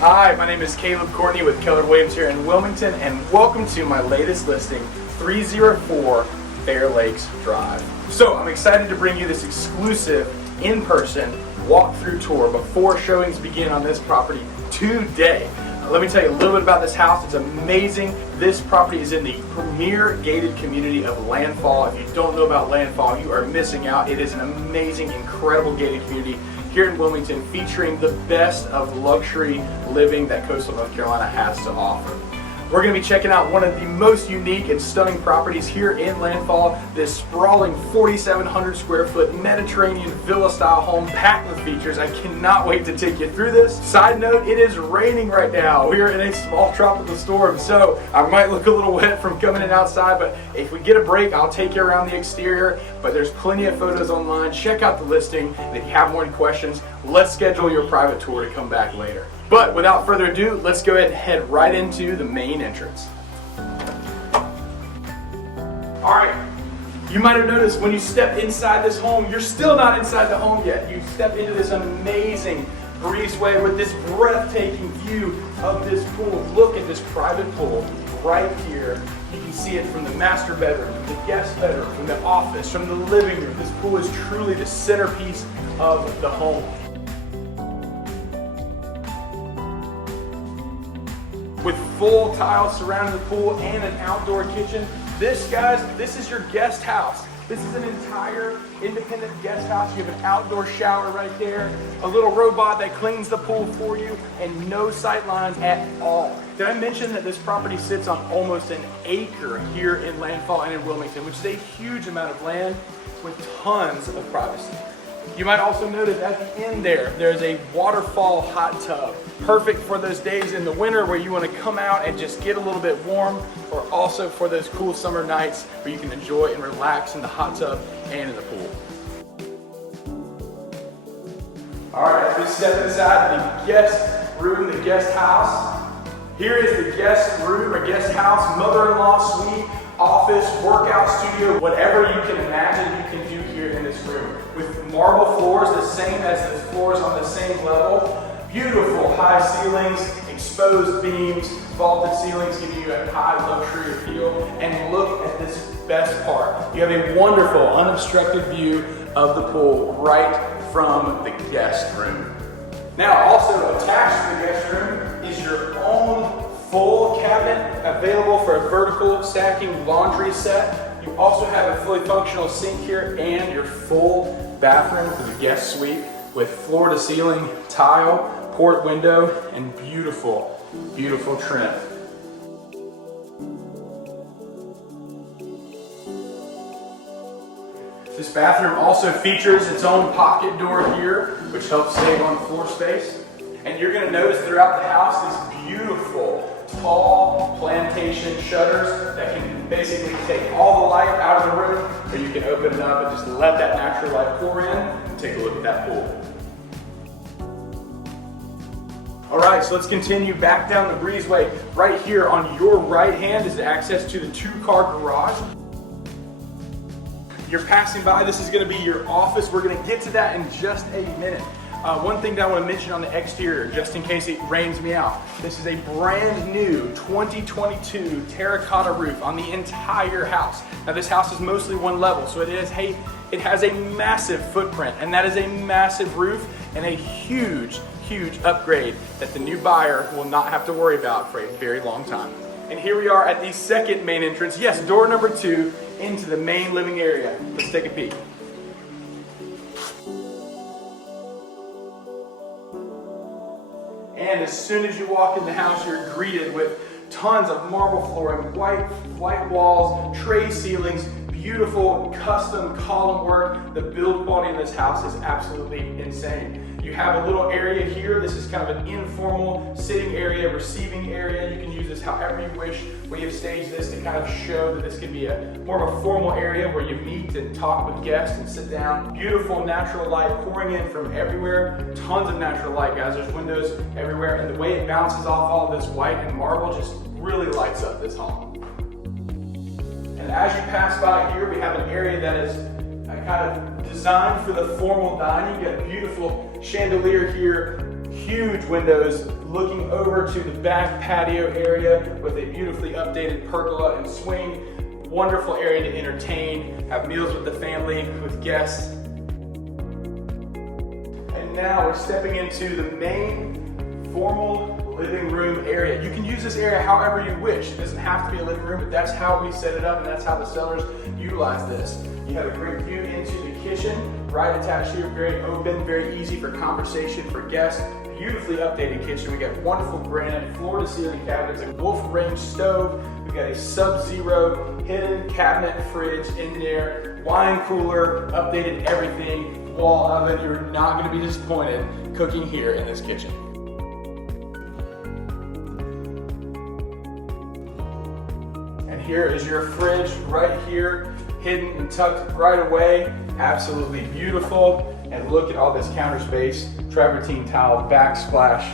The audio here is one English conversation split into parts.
Hi, my name is Caleb Courtney with Keller Williams here in Wilmington, and welcome to my latest listing, 304 Fair Lakes Drive. So I'm excited to bring you this exclusive in-person walkthrough tour before showings begin on this property today. Let me tell you a little bit about this house. It's amazing. This property is in the premier gated community of Landfall. If you don't know about Landfall, you are missing out. It is an amazing, incredible gated community here in Wilmington, featuring the best of luxury living that coastal North Carolina has to offer. We're going to be checking out one of the most unique and stunning properties here in Landfall, this sprawling 4,700 square foot Mediterranean villa style home packed with features. I cannot wait to take you through this. Side note, it is raining right now. We are in a small tropical storm, so I might look a little wet from coming in outside, but if we get a break, I'll take you around the exterior. But there's plenty of photos online. Check out the listing, and if you have more questions, let's schedule your private tour to come back later. But without further ado, let's go ahead and head right into the main entrance. All right, you might have noticed when you step inside this home, you're still not inside the home yet. You step into this amazing breezeway with this breathtaking view of this pool. Look at this private pool right here. You can see it from the master bedroom, from the guest bedroom, from the office, from the living room. This pool is truly the centerpiece of the home. With full tiles surrounding the pool and an outdoor kitchen. This, guys, this is your guest house. This is an entire independent guest house. You have an outdoor shower right there, a little robot that cleans the pool for you, and no sight lines at all. Did I mention that this property sits on almost an acre here in Landfall and in Wilmington, which is a huge amount of land with tons of privacy. You might also notice at the end there's a waterfall hot tub. Perfect for those days in the winter where you want to come out and just get a little bit warm, or also for those cool summer nights where you can enjoy and relax in the hot tub and in the pool. All right, as we step inside the guest room, the guest house. Here is the guest room or guest house, mother-in-law suite, office, workout studio, whatever you can imagine you can do here in this room. With marble floors, the same as the floors on the same level. Beautiful high ceilings, exposed beams, vaulted ceilings give you a high luxury feel. And look at this best part. You have a wonderful unobstructed view of the pool right from the guest room. Now, also attached to the guest room is your own full cabinet available for a vertical stacking laundry set. You also have a fully functional sink here and your full bathroom for the guest suite with floor to ceiling tile, port window, and beautiful, beautiful trim. This bathroom also features its own pocket door here, which helps save on floor space. And you're going to notice throughout the house this beautiful tall plantation shutters that can basically take all the light out of the room, or you can open it up and just let that natural light pour in and take a look at that pool. All right, so let's continue back down the breezeway. Right here on your right hand is access to the two-car garage. You're passing by, this is going to be your office. We're going to get to that in just a minute. One thing that I want to mention on the exterior, just in case it rains me out, this is a brand new 2022 terracotta roof on the entire house. Now this house is mostly one level, so it has a massive footprint, and that is a massive roof and a huge, huge upgrade that the new buyer will not have to worry about for a very long time. And here we are at the second main entrance. Yes, door number 2 into the main living area. Let's take a peek. And as soon as you walk in the house, you're greeted with tons of marble flooring, white walls, tray ceilings, beautiful custom column work. The build quality in this house is absolutely insane. You have a little area here. This is kind of an informal sitting area, receiving area. You can use this however you wish. We have staged this to kind of show that this could be more of a formal area where you meet and talk with guests and sit down. Beautiful natural light pouring in from everywhere. Tons of natural light, guys. There's windows everywhere, and the way it bounces off all this white and marble just really lights up this home. And as you pass by here, we have an area that is kind of designed for the formal dining. You got a beautiful chandelier here, huge windows, looking over to the back patio area with a beautifully updated pergola and swing. Wonderful area to entertain, have meals with the family, with guests. And now we're stepping into the main formal living room area. You can use this area however you wish. It doesn't have to be a living room, but that's how we set it up and that's how the sellers utilize this. You have a great view into the kitchen, right attached here, very open, very easy for conversation, for guests. Beautifully updated kitchen. We got wonderful granite floor to ceiling cabinets, a Wolf range stove. We've got a sub-zero hidden cabinet fridge in there, wine cooler, updated everything, wall oven. You're not going to be disappointed cooking here in this kitchen. And here is your fridge right here, hidden and tucked right away. Absolutely beautiful. And look at all this counter space, travertine tile, backsplash,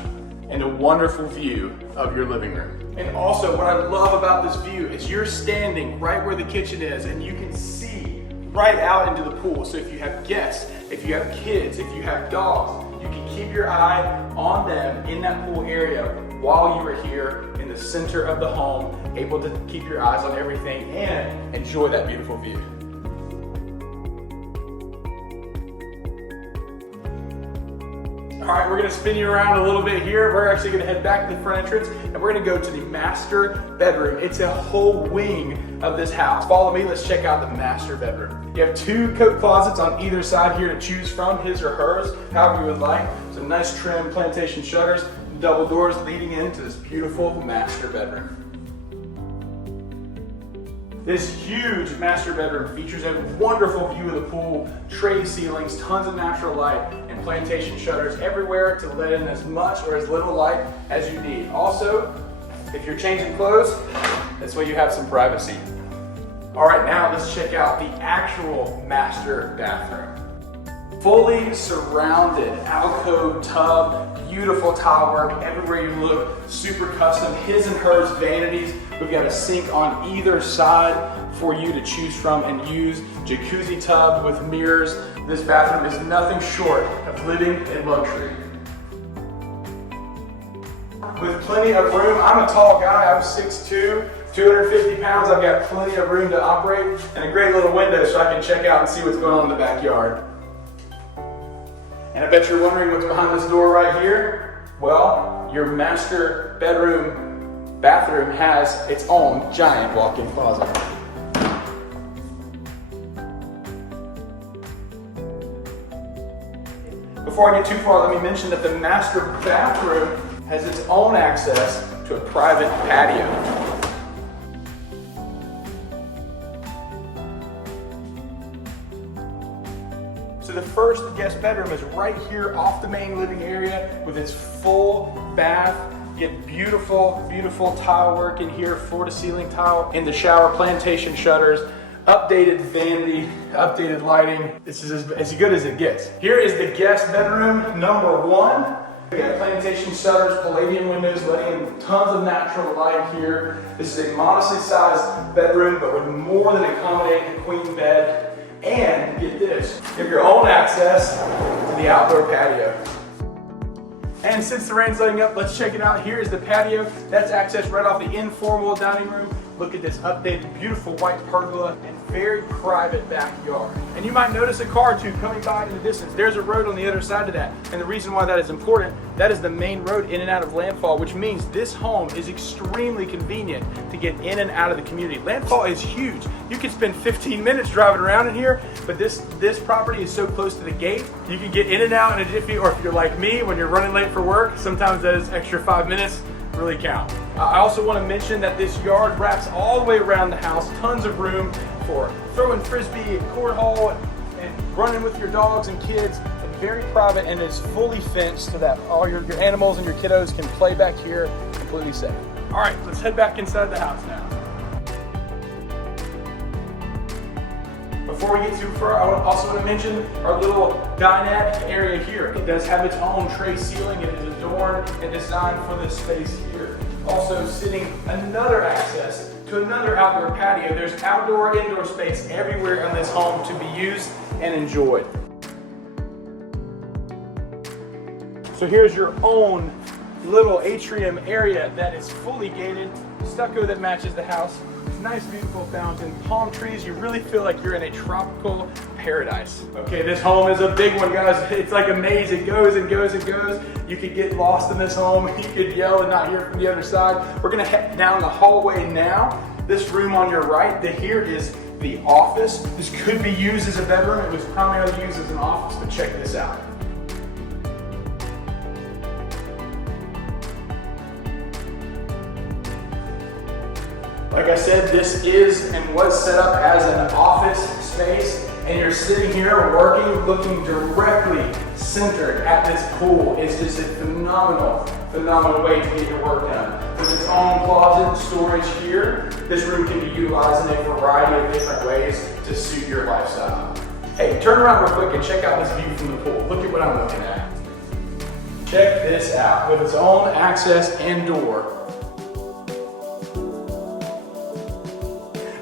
and a wonderful view of your living room. And also what I love about this view is you're standing right where the kitchen is and you can see right out into the pool. So if you have guests, if you have kids, if you have dogs, you can keep your eye on them in that pool area while you are here in the center of the home, able to keep your eyes on everything and enjoy that beautiful view. All right, we're gonna spin you around a little bit here. We're actually gonna head back to the front entrance and we're gonna go to the master bedroom. It's a whole wing of this house. Follow me, let's check out the master bedroom. You have two coat closets on either side here to choose from, his or hers, however you would like. Some nice trim plantation shutters, double doors leading into this beautiful master bedroom. This huge master bedroom features a wonderful view of the pool, tray ceilings, tons of natural light, and plantation shutters everywhere to let in as much or as little light as you need. Also, if you're changing clothes, this way you have some privacy. All right, now let's check out the actual master bathroom. Fully surrounded alcove tub, beautiful tile work everywhere you look, super custom, his and hers vanities. We've got a sink on either side for you to choose from and use. Jacuzzi tub with mirrors. This bathroom is nothing short of living in luxury. With plenty of room, I'm a tall guy, I'm 6'2", 250 pounds. I've got plenty of room to operate and a great little window so I can check out and see what's going on in the backyard. And I bet you're wondering what's behind this door right here. Well, your master bathroom has its own giant walk-in closet. Before I get too far, let me mention that the master bathroom has its own access to a private patio. So the first guest bedroom is right here off the main living area with its full bath. You get beautiful, beautiful tile work in here, floor to ceiling tile. In the shower, plantation shutters, updated vanity, updated lighting. This is as good as it gets. Here is the guest bedroom number one. We got plantation shutters, palladium windows, letting in tons of natural light here. This is a modestly sized bedroom, but with more than accommodating queen bed. And get this, you have your own access to the outdoor patio. And since the rain's letting up, let's check it out. Here is the patio. That's access right off the informal dining room. Look at this updated, beautiful white pergola and very private backyard. And you might notice a car or two coming by in the distance. There's a road on the other side of that. And the reason why that is important, that is the main road in and out of Landfall, which means this home is extremely convenient to get in and out of the community. Landfall is huge. You can spend 15 minutes driving around in here, but this property is so close to the gate, you can get in and out in a jiffy, or if you're like me, when you're running late for work, sometimes those extra 5 minutes really count. I also want to mention that this yard wraps all the way around the house, tons of room for throwing frisbee and cornhole and running with your dogs and kids, and very private, and is fully fenced so that all your animals and your kiddos can play back here completely safe. All right, let's head back inside the house now. Before we get too far, I also want to mention our little dinette area here. It does have its own tray ceiling. It is adorned and designed for this space here. Also sitting another access to another outdoor patio. There's outdoor, indoor space everywhere in this home to be used and enjoyed. So here's your own little atrium area that is fully gated, stucco that matches the house, nice beautiful fountain, palm trees. You really feel like you're in a tropical paradise. Okay, this home is a big one, guys. It's like a maze. It goes and goes and goes. You could get lost in this home. You could yell and not hear from the other side. We're gonna head down the hallway now. This room on your right, here is the office. This could be used as a bedroom. It was primarily used as an office, but check this out. Like I said, this is and was set up as an office space, and you're sitting here working, looking directly centered at this pool. It's just a phenomenal way to get your work done. With its own closet storage here, this room can be utilized in a variety of different ways to suit your lifestyle. Hey, turn around real quick and check out this view from the pool. Look at what I'm looking at. Check this out, with its own access and door.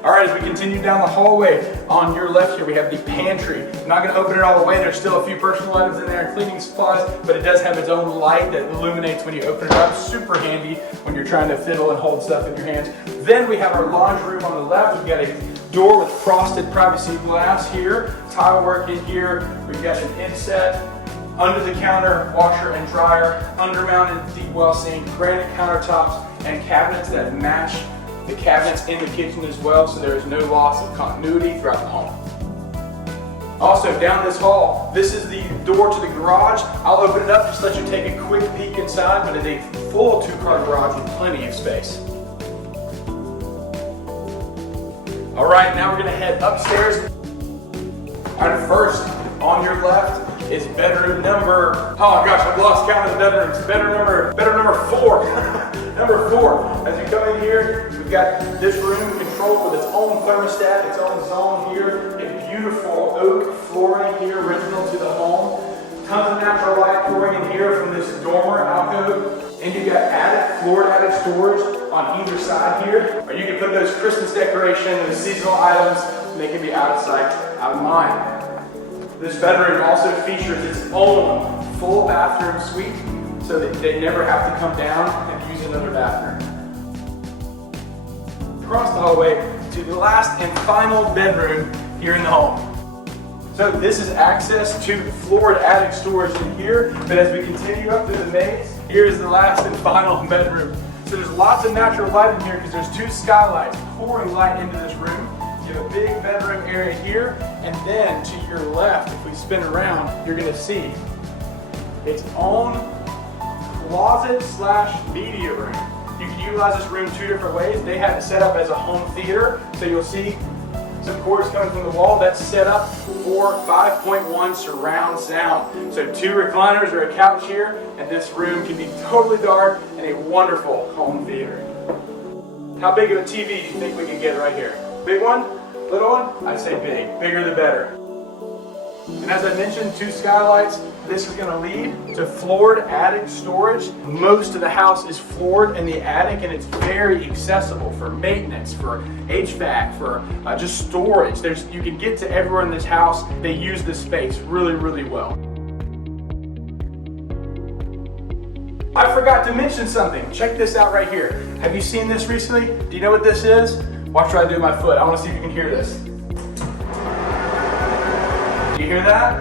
All right, as we continue down the hallway, on your left here we have the pantry. I'm not gonna open it all the way. There's still a few personal items in there, cleaning supplies, but it does have its own light that illuminates when you open it up. Super handy when you're trying to fiddle and hold stuff in your hands. Then we have our laundry room on the left. We've got a door with frosted privacy glass here, tile work in here. We've got an inset, under the counter washer and dryer, under-mounted deep well sink, granite countertops, and cabinets that match the cabinets in the kitchen as well, so there is no loss of continuity throughout the home. Also, down this hall, this is the door to the garage. I'll open it up just to let you take a quick peek inside, but it's a full two-car garage with plenty of space. All right, now we're gonna head upstairs. All right, first, on your left is bedroom number, oh gosh, I've lost count of the bedrooms. Bedroom number 4. Number 4. As you come in here, we've got this room controlled with its own thermostat, its own zone here, a beautiful oak flooring here, original to the home. Tons of natural light pouring in here from this dormer alcove. And you've got floored attic storage on either side here. Or you can put those Christmas decorations, the seasonal items, and they can be out of sight, out of mind. This bedroom also features its own full bathroom suite, so that they never have to come down and use another bathroom. Across the hallway to the last and final bedroom here in the home. So this is access to the floored attic storage in here, but as we continue up through the maze, here's the last and final bedroom. So there's lots of natural light in here because there's 2 skylights pouring light into this room. You have a big bedroom area here, and then to your left, if we spin around, you're gonna see its own closet/media room. You can utilize this room 2 different ways. They have it set up as a home theater, so you'll see some cords coming from the wall. That's set up for 5.1 surround sound. So 2 recliners or a couch here, and this room can be totally dark and a wonderful home theater. How big of a TV do you think we can get right here? Big one? Little one? I'd say big. Bigger the better. And as I mentioned, 2 skylights. This is going to lead to floored attic storage. Most of the house is floored in the attic, and it's very accessible for maintenance, for HVAC, for just storage. You can get to everywhere in this house. They use this space really, really well. I forgot to mention something. Check this out right here. Have you seen this recently? Do you know what this is? Watch what I do with my foot. I want to see if you can hear this. Do you hear that?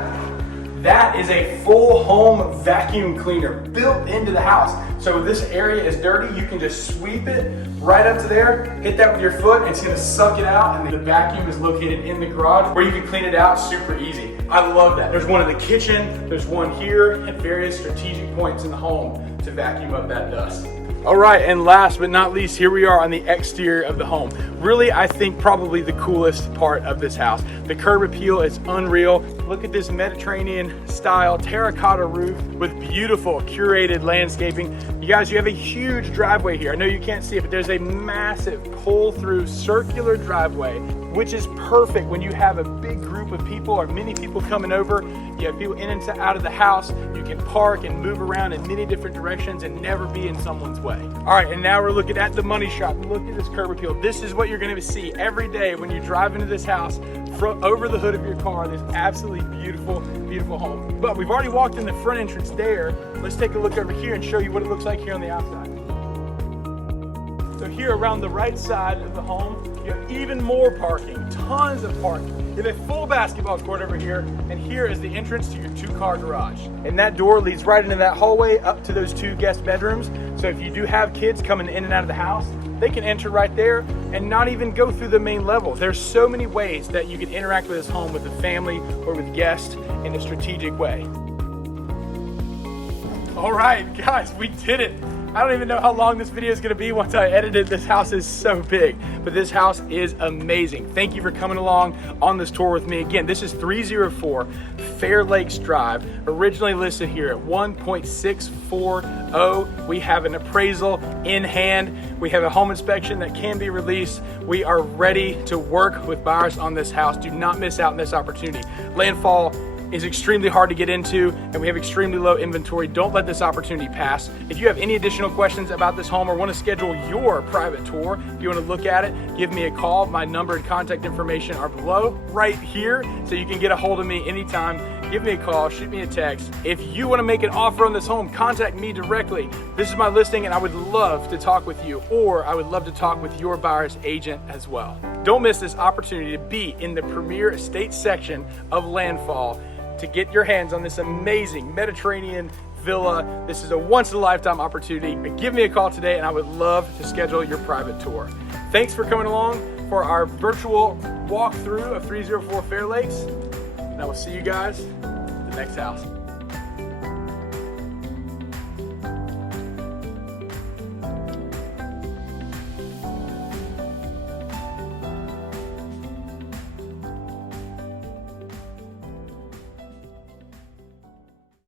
That is a full home vacuum cleaner built into the house. So if this area is dirty, you can just sweep it right up to there, hit that with your foot, and it's gonna suck it out, and the vacuum is located in the garage where you can clean it out super easy. I love that. There's one in the kitchen, there's one here at various strategic points in the home to vacuum up that dust. All right, and last but not least, here we are on the exterior of the home. Really, I think probably the coolest part of this house. The curb appeal is unreal. Look at this Mediterranean style terracotta roof with beautiful curated landscaping. You guys, you have a huge driveway here. I know you can't see it, but there's a massive pull-through circular driveway which is perfect when you have a big group of people or many people coming over. You have people in and out of the house. You can park and move around in many different directions and never be in someone's way. All right, and now we're looking at the money shot. Look at this curb appeal. This is what you're gonna see every day when you drive into this house over the hood of your car. This absolutely beautiful, beautiful home. But we've already walked in the front entrance there. Let's take a look over here and show you what it looks like here on the outside. So here around the right side of the home, you have even more parking, tons of parking. You have a full basketball court over here, and here is the entrance to your 2-car garage. And that door leads right into that hallway up to those 2 guest bedrooms. So if you do have kids coming in and out of the house, they can enter right there and not even go through the main level. There's so many ways that you can interact with this home with the family or with guests in a strategic way. All right, guys, we did it. I don't even know how long this video is gonna be once I edit it. This house is so big, but this house is amazing. Thank you for coming along on this tour with me. Again, this is 304 Fair Lakes Drive, originally listed here at 1.640. We have an appraisal in hand. We have a home inspection that can be released. We are ready to work with buyers on this house. Do not miss out on this opportunity. Landfall is extremely hard to get into, and we have extremely low inventory. Don't let this opportunity pass. If you have any additional questions about this home or want to schedule your private tour, if you want to look at it, give me a call. My number and contact information are below right here, so you can get a hold of me anytime. Give me a call, shoot me a text. If you want to make an offer on this home, contact me directly. This is my listing, and I would love to talk with you, or I would love to talk with your buyer's agent as well. Don't miss this opportunity to be in the premier estate section of Landfall to get your hands on this amazing Mediterranean villa. This is a once-in-a-lifetime opportunity. Give me a call today, and I would love to schedule your private tour. Thanks for coming along for our virtual walkthrough of 304 Fair Lakes, and I will see you guys at the next house.